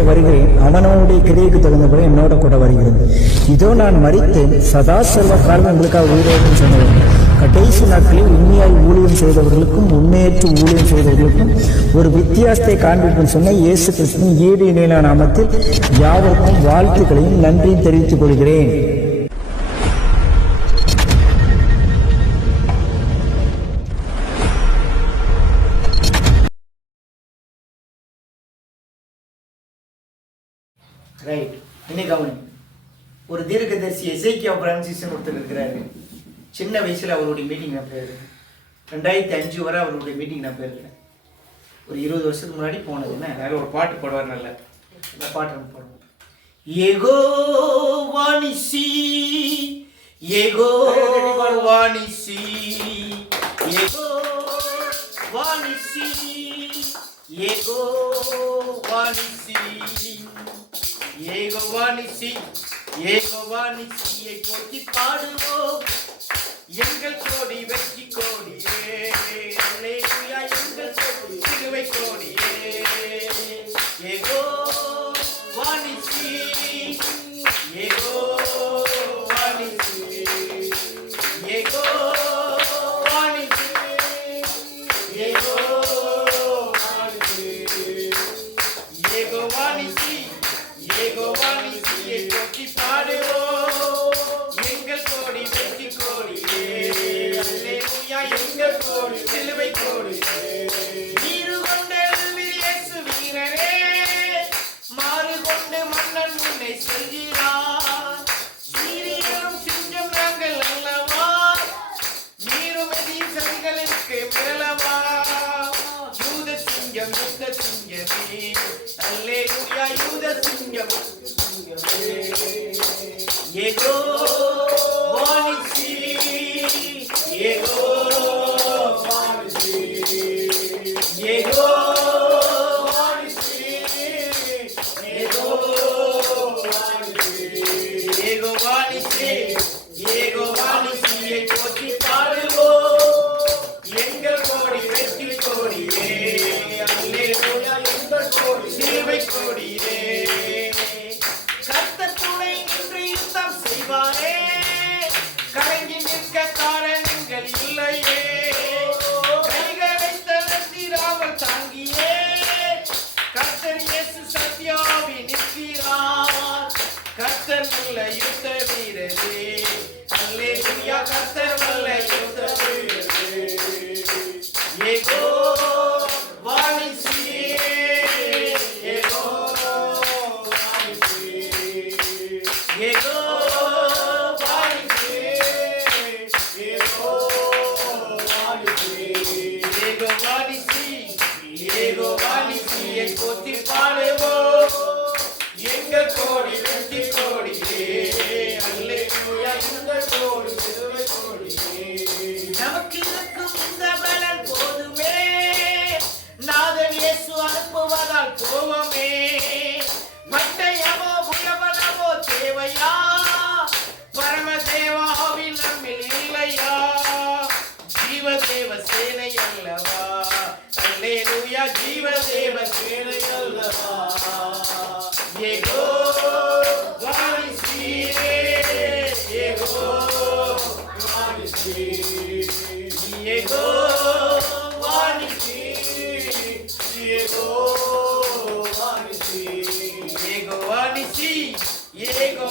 சீக்கிரமாய் வருகிறேன். அவனோடைய கிரியைக்கு தகுந்தபடி என்னோட கூட வருகிறது. இதோ நான் மறித்தேன் சதா செல்வ காலம் உங்களுக்காக உயிரோடும் சொன்னேன் கடைசி நாட்களில் உண்மையாய் ஊழியம் செய்தவர்களுக்கும் உண்மையற்று ஊழியம் செய்தவர்களுக்கும் ஒரு வித்தியாசத்தை காண்பிக்கும் சொன்ன இயேசு கிறிஸ்துவின் ஈடு இணையிலான நாமத்தில் யாவருக்கும் வாழ்த்துக்களையும் நன்றியும் தெரிவித்துக் கொள்கிறேன். ரைட் இன்னைக்கு கவனி ஒரு தீர்க்கதரிசி எசைக்கியா பிரான்சிஸ்னு ஒருத்தர் இருக்கிறாரு. சின்ன வயசில் அவருடைய மீட்டிங் நான் போயிருக்கேன் ரெண்டாயிரத்தி அஞ்சு வரை அவருடைய மீட்டிங் நான் போயிருக்கேன் ஒரு இருபது வருஷத்துக்கு முன்னாடி போனது. என்ன? வேற ஒரு பாட்டு பாடுவார் நல்ல. இந்த பாட்டு நம்ம போடுவோம். ஏகோ வாணிசி ஏகோ வாணிசி ஏகோ வாணிசி ஏகோ வாணிசி. ஏகோவானிசி ஏகோவானிசியை போற்றி பாடுவோம். எங்கள் கோடி வெற்றி கோடியே. எங்கள் கோடி வெற்றி பாடுவோம். எங்கள் கோடி வெற்றி கோடி. அல்லேலூயா எங்கள் கோடி சிலுவை கோடி. நீரு கொண்ட இயேசு வீரரே. மாறு கொண்டு மன்னன் முன்னே செல்கிறார். சீரியரும் சிங்கம் நாங்கள் அல்லவா? நீரும் எதிர் சதிகளுக்கு பிறலவா? யூத சிங்கம் யுத்த சிங்கமே. அல்லேலூயா யூத சிங்கம். ஏகோ கர்த்தர் நல்ல யுத்த வீரரே அல்லேலூயா கர்த்தர் நல்ல யுத்த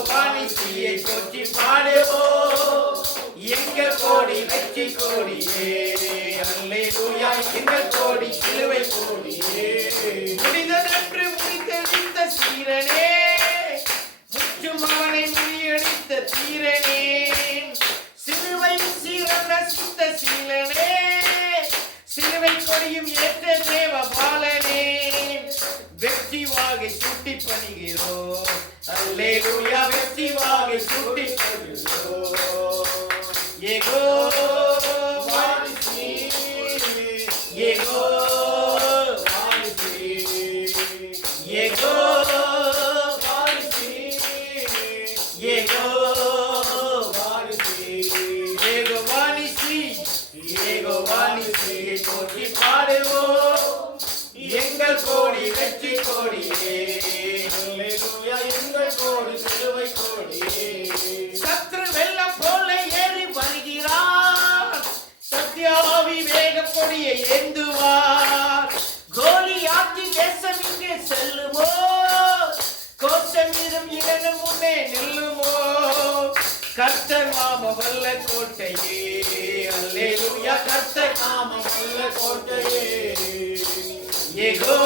ஏகோ வாரிசியை போற்றி பாடுவோ எங்க கோடி வெற்றி கோடியே. அல்லேலூயா எங்கள் கோடி சிலுவை கோடியே முடிந்ததென்று முடித்தெடுத்த சீரனே. முற்றும் முடியடித்த தீரனே. சிலுவை சீரன சுத்த சீலனே. சிலுவை கொடியும் ஏற்ற தேவ பாலனே வெற்றி வாகை சுட்டி பணிகிறோம். அல்லேலூயா வெற்றி வாகை சுட்டி பணிகிறோம் கோடி சிலுவை சத்ரு வெள்ளம் போல ஏறி வருகிறார். சத்யாவி வேக கொடியை ஏந்துவார். கோலி ஆட்சி தேசம் இங்கே செல்லுமோ? கோஷமிடும் இரண்டும் முன்னே நில்லுமோ? கர்த்தர் மாம கோட்டையே. அல்லேயா கர்த்தர் மாம வல்ல கோட்டையே. ஏகோ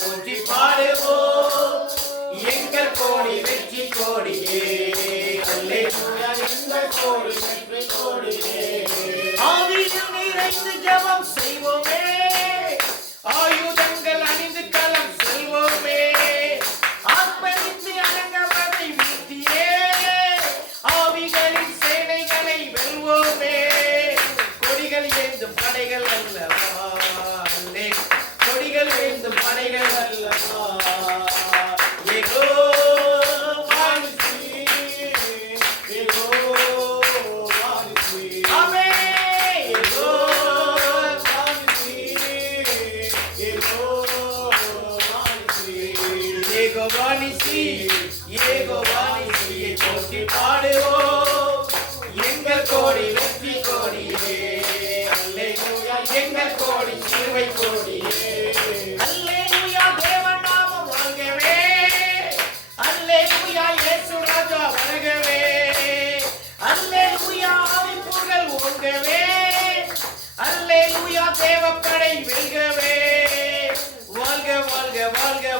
போற்றி பாடுவோம். எங்கள் கோடி வெற்றி கோடியே. அல்லேலூயா எங்கள் கோடி வெற்றி கோடியே. ஆவியில் நிறைந்து ஜபம் பாடுவோம். எங்கள் கோடி வெற்றி கோடியே. அல்லேலூயா எங்கள் கோடி சிறுவை கோடியே. அல்லேலூயா தேவன் நாமம் வாழ்கவே. அல்லேலூயா இயேசு ராஜா வருகவே. அல்லேலூயா ஆவிப்புகள் ஓங்கவே. அல்லேலூயா தேவப்படை வெல்கவே. வாழ்க வாழ்க வாழ்க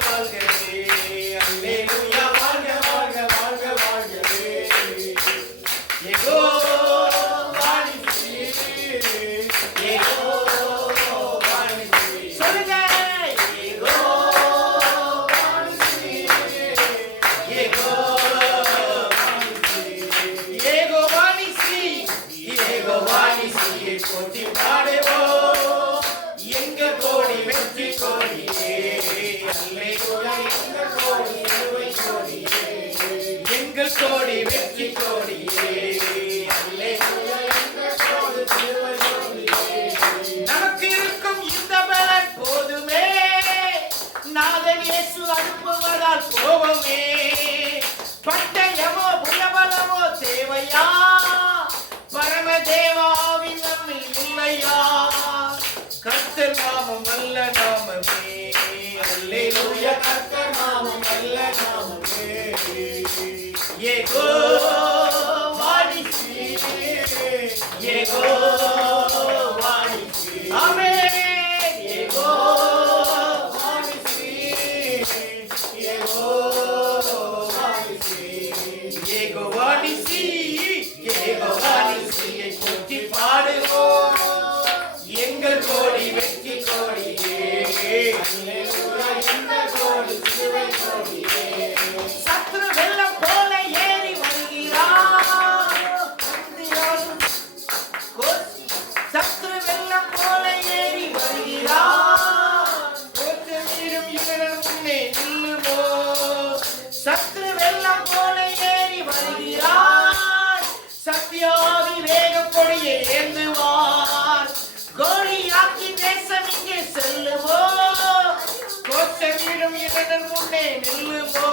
கோச்சமீடும் இவர்கள் முன்னே நில்லுமோ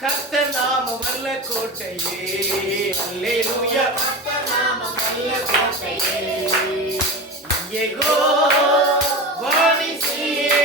கர்த்தர் நாம வல்ல கோட்டையே அல்லேலூயா. கர்த்தர் நாம வல்ல கோட்டையே ஏகோ வாணிசியே